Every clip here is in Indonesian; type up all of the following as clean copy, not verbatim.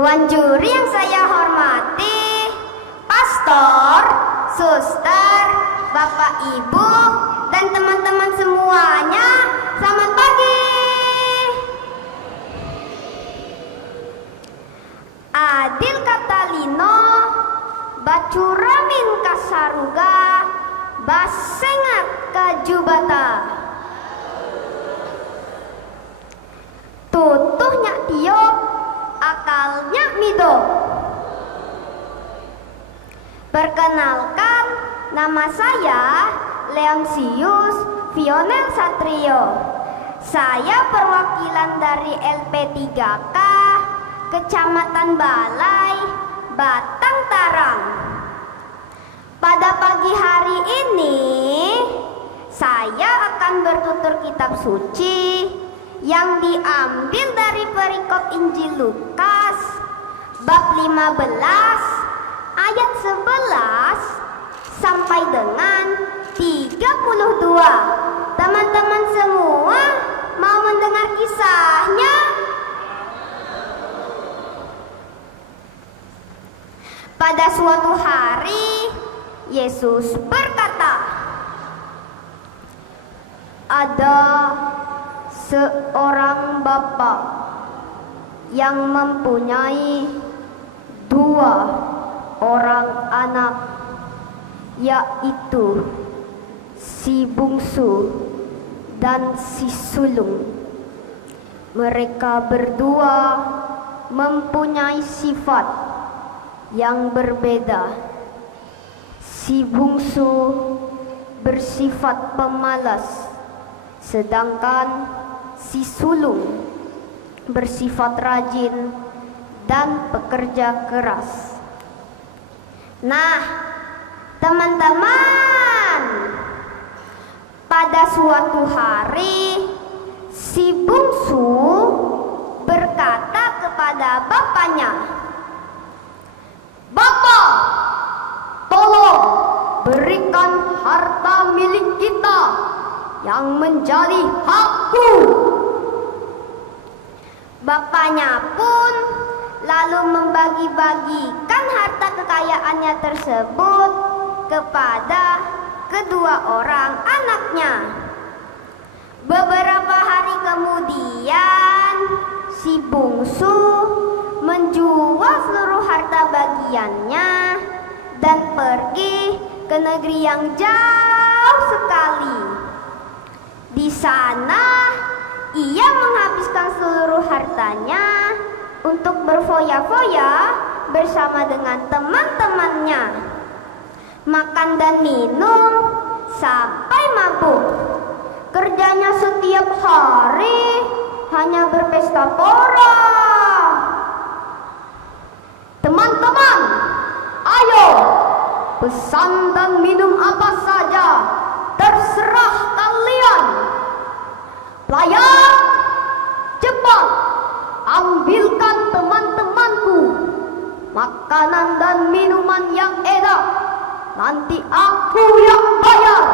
Dewan juri yang saya hormati, pastor, suster, bapak ibu, dan teman-teman semuanya, selamat pagi. Adil katalino, bacuramin kasaruga, basengat kajubata. Tutuhnya tiop, akalnya mido. Perkenalkan, nama saya Leonsius Vionel Satrio. Saya perwakilan dari LP3K Kecamatan Balai, Batang Tarang. Pada pagi hari ini saya akan bertutur kitab suci yang diambil dari perikop Injil Lukas bab 15 ayat 11 sampai dengan 32. Teman-teman semua mau mendengar kisahnya? Pada suatu hari Yesus berkata, ada seorang bapak yang mempunyai 2 orang anak, yaitu si bungsu dan si sulung. Mereka berdua mempunyai sifat yang berbeda. Si bungsu bersifat pemalas, sedangkan si sulung bersifat rajin dan pekerja keras. Nah, teman-teman, pada suatu hari si bungsu berkata kepada bapaknya, "Bapak, tolong berikan harta milik kita yang menjadi hakku." Bapaknya pun lalu membagi-bagikan harta kekayaannya tersebut kepada kedua orang anaknya. Beberapa hari kemudian si bungsu menjual seluruh harta bagiannya dan pergi ke negeri yang jauh sekali. Di sana ia menghabiskan seluruh hartanya untuk berfoya-foya bersama dengan teman-temannya, makan dan minum sampai mabuk. Kerjanya setiap hari hanya berpesta pora. Teman-teman, ayo pesan dan minum apa saja, terserah kalian. Pelayan, cepat ambilkan teman-temanku makanan dan minuman yang enak. Nanti aku yang bayar.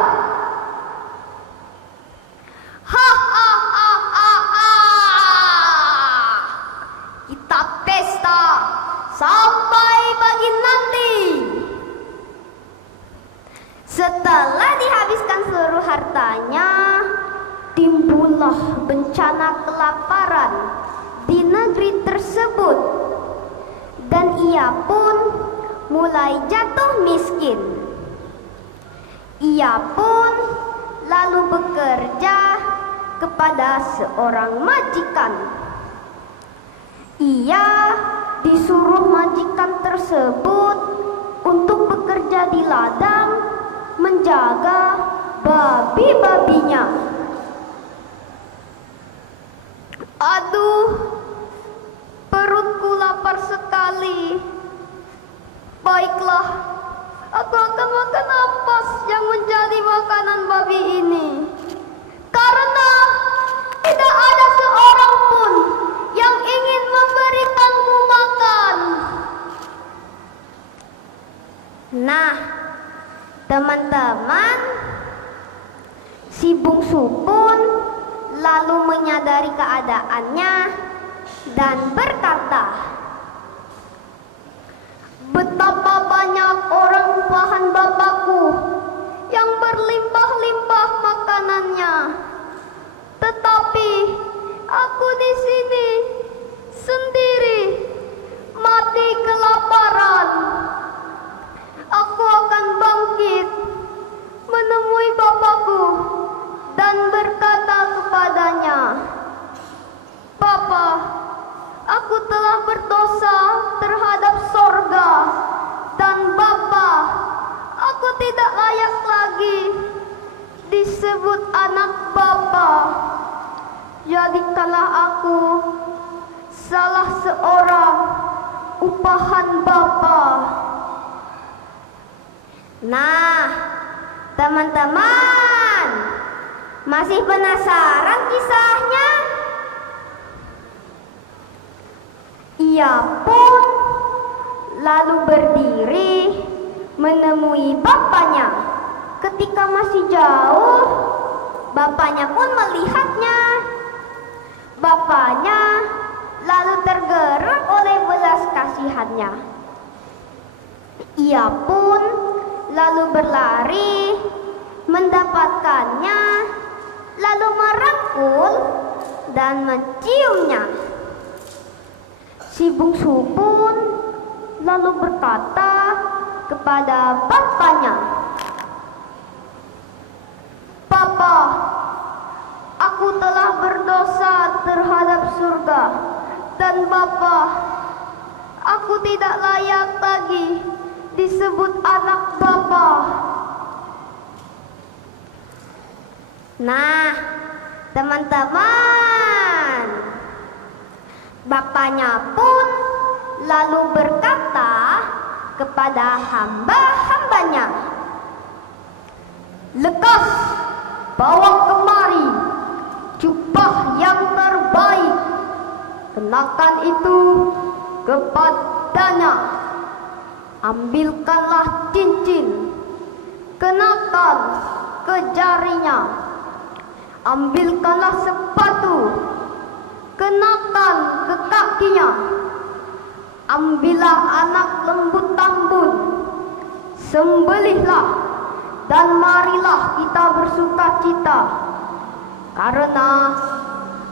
Kita pesta sampai pagi nanti. Setelah dihabiskan seluruh hartanya, timbullah bencana kelaparan di negeri tersebut, dan ia pun mulai jatuh miskin. Ia pun lalu bekerja kepada seorang majikan. Ia disuruh majikan tersebut untuk bekerja di ladang menjaga babi-babinya. Aduh, perutku lapar sekali. Baiklah, aku akan makan ampas yang menjadi makanan babi ini, karena tidak ada seorang pun yang ingin memberikanku makan. Nah, teman-teman, si bungsu pun lalu menyadari keadaannya dan berkata, Betapa banyak orang upahan bapakku yang berlimpah-limpah makanannya. Tetapi aku di sini sendiri mati kelaparan. Aku akan bangkit menemui bapakku dan berkata kepadanya, "Papa, aku telah berdosa terhadap sorga, dan Bapa, aku tidak layak lagi disebut anak Bapa. Jadikanlah aku salah seorang upahan Bapa." Nah, teman-teman, masih penasaran kisahnya? Ia pun lalu berdiri menemui bapaknya. Ketika masih jauh, bapaknya pun melihatnya. Bapaknya lalu tergerak oleh belas kasihannya. Ia pun lalu berlari mendapatkannya, lalu merangkul dan menciumnya. Si bungsu pun lalu berkata kepada bapaknya, "Papa, aku telah berdosa terhadap surga, dan Bapa, aku tidak layak lagi disebut anak Bapa." Nah, teman-teman, bapaknya pun lalu berkata kepada hamba-hambanya, "Lekas bawa kemari jubah yang terbaik, kenakan itu kepadanya. Ambilkanlah cincin, kenakan ke jarinya. Ambilkanlah sepatu, kenakan ke kakinya. Ambillah anak lembu tambun, sembelihlah, dan marilah kita bersuka cita, karena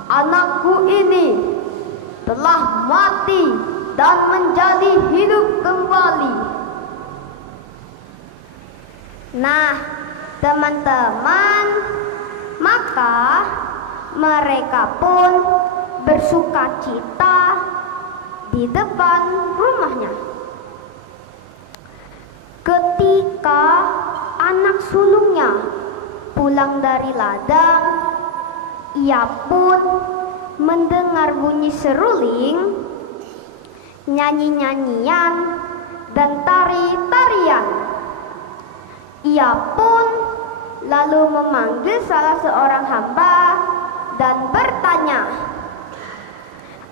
anakku ini telah mati dan menjadi hidup kembali." Nah, teman-teman, maka mereka pun bersuka cita di depan rumahnya. Ketika anak sulungnya pulang dari ladang, ia pun mendengar bunyi seruling, nyanyi-nyanyian, dan tari-tarian. Ia pun lalu memanggil salah seorang hamba dan bertanya,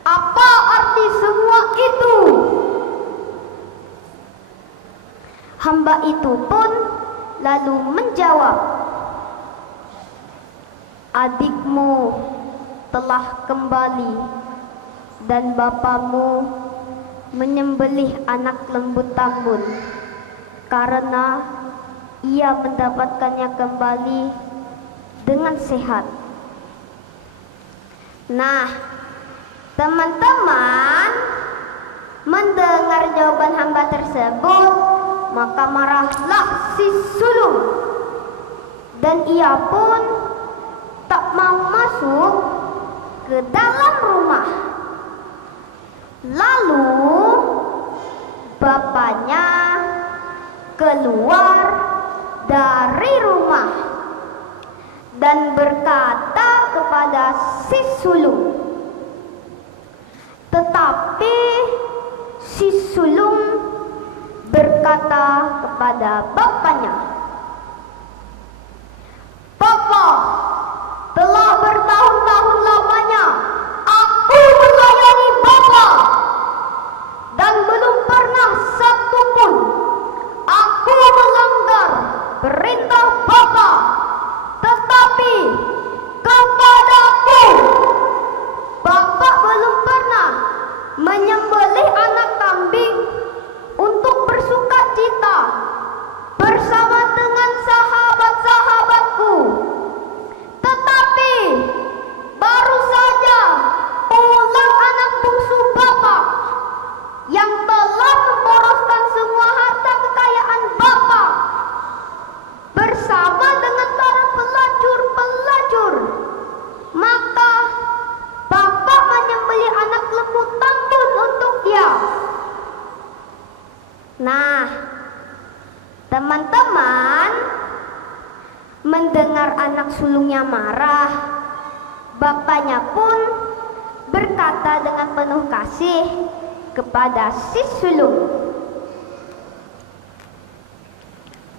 "Apa arti semua itu?" Hamba itu pun lalu menjawab, "Adikmu telah kembali, dan bapamu menyembelih anak lembu tambun karena ia mendapatkannya kembali dengan sehat." Nah, teman-teman, mendengar jawaban hamba tersebut, maka marahlah si sulung, dan ia pun tak mau masuk ke dalam rumah. Lalu bapaknya keluar dari rumah dan berkata kepada si sulung. Tetapi si sulung berkata kepada bapaknya, "Papa, telah bertahun-tahun lamanya aku melayani Bapa, dan belum pernah satu pun aku melanggar perintah Bapa. Tetapi kepadaku, Bapak belum pernah menyembelih anak kambing untuk anak sulungnya marah, bapaknya pun berkata dengan penuh kasih kepada si sulung,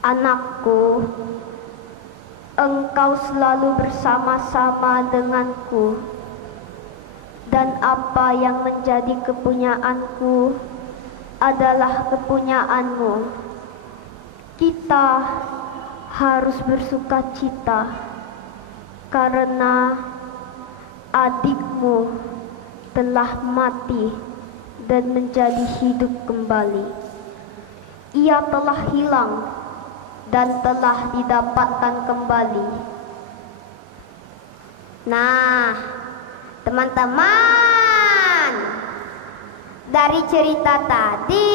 "Anakku, engkau selalu bersama-sama denganku, dan apa yang menjadi kepunyaanku adalah kepunyaanmu. Kita harus bersukacita karena adikmu telah mati dan menjadi hidup kembali. Ia telah hilang dan telah didapatkan kembali." Nah, teman-teman, dari cerita tadi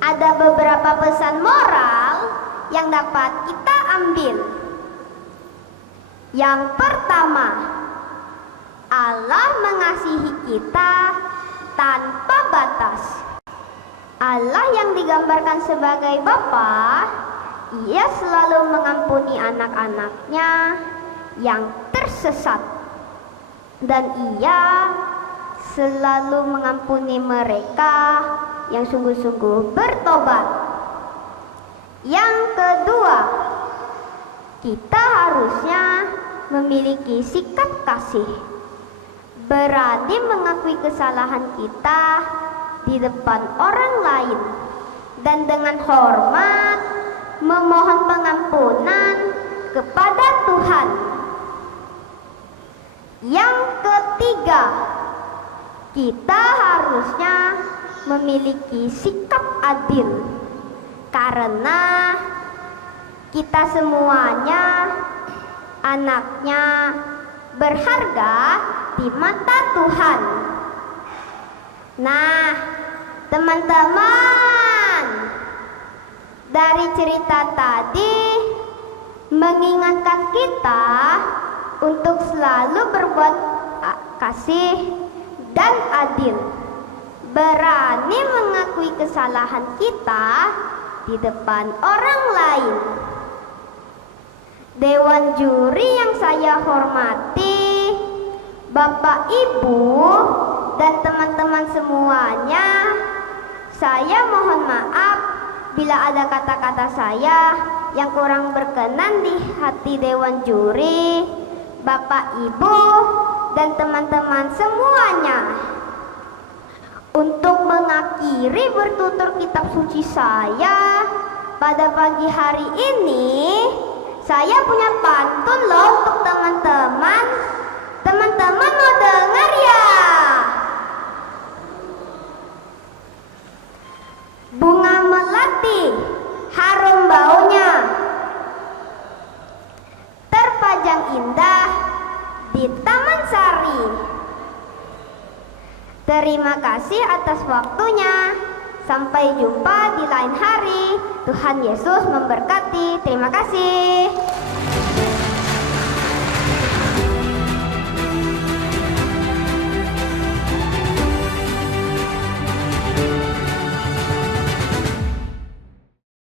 ada beberapa pesan moral yang dapat kita ambil. Yang pertama, Allah mengasihi kita tanpa batas. Allah yang digambarkan sebagai Bapa, Ia selalu mengampuni anak-anaknya yang tersesat, dan Ia selalu mengampuni mereka yang sungguh-sungguh bertobat. Yang kedua, kita harusnya memiliki sikap kasih, berani mengakui kesalahan kita di depan orang lain, dan dengan hormat memohon pengampunan kepada Tuhan. Yang ketiga, kita harusnya memiliki sikap adil, karena kita semuanya anaknya berharga di mata Tuhan. Nah, teman-teman, dari cerita tadi mengingatkan kita untuk selalu berbuat kasih dan adil, berani mengakui kesalahan kita di depan orang lain. Dewan juri yang saya hormati, Bapak Ibu dan teman-teman semuanya, saya mohon maaf bila ada kata-kata saya yang kurang berkenan di hati Dewan juri, Bapak Ibu dan teman-teman semuanya. Untuk mengakhiri bertutur kitab suci saya pada pagi hari ini, saya punya pantun loh untuk teman-teman. Teman-teman mau dengar ya? Bunga melati harum baunya, terpajang indah di Taman Sari. Terima kasih atas waktunya. Sampai jumpa di lain hari. Tuhan Yesus memberkati. Terima kasih.